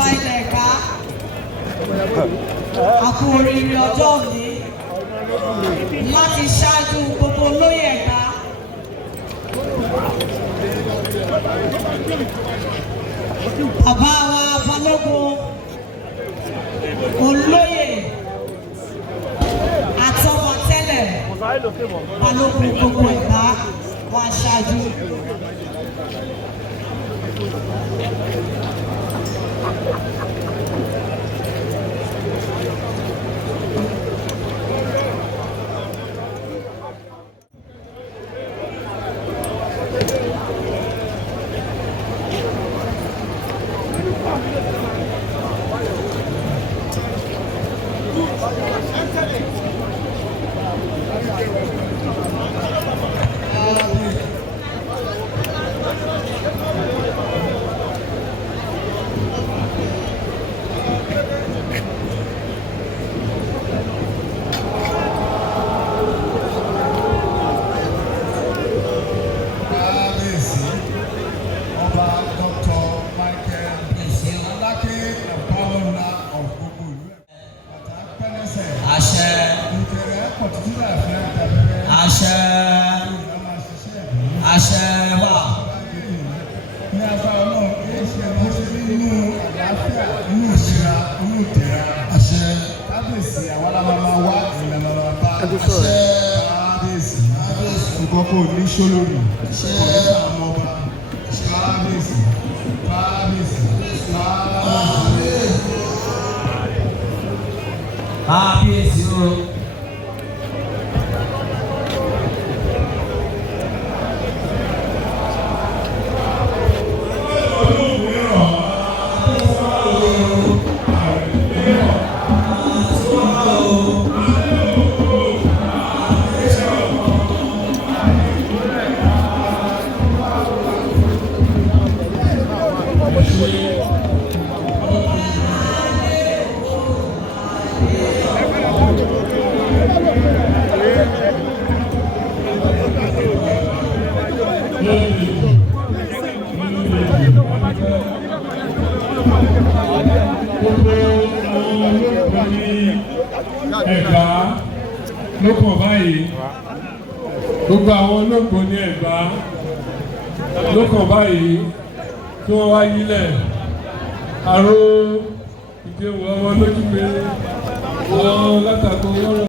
ọba ilẹ̀ Ẹ̀gbá a kú oríire ọjọ́ òní láti ṣáájú gbogbo olóyè Ẹ̀gbá. Bàbá wa Balógun olóyè àtọmọ tẹ́lẹ̀ Balógun gbogbo Ẹ̀gbá wọn aṣáájú. Àṣẹ àṣẹ wà. Ní agbára náà, èyí ṣe máa ṣe nínú àlàáfíà, nínú ìṣẹ́ra, nínú ìtẹ̀ra. Àṣẹ. Kábíyèsí àwa la máa wá ìlànà bàbá. Àṣẹ. Kábíyèsí. Nǹkan kò ní ṣólórí. Àṣẹ. Ọ̀rẹ́ àwọn ọba. Kábíyèsí. Kábíyèsí. Kábíyèsí o. Ẹ̀gbá ló kàn báyìí, gbogbo àwọn olóògbé ní Ẹ̀gbá ló kàn báyìí tí wọ́n wá yílẹ̀ àrò ìdíwọ̀ wọn lójú pé wọ́n látàkó wọ́n.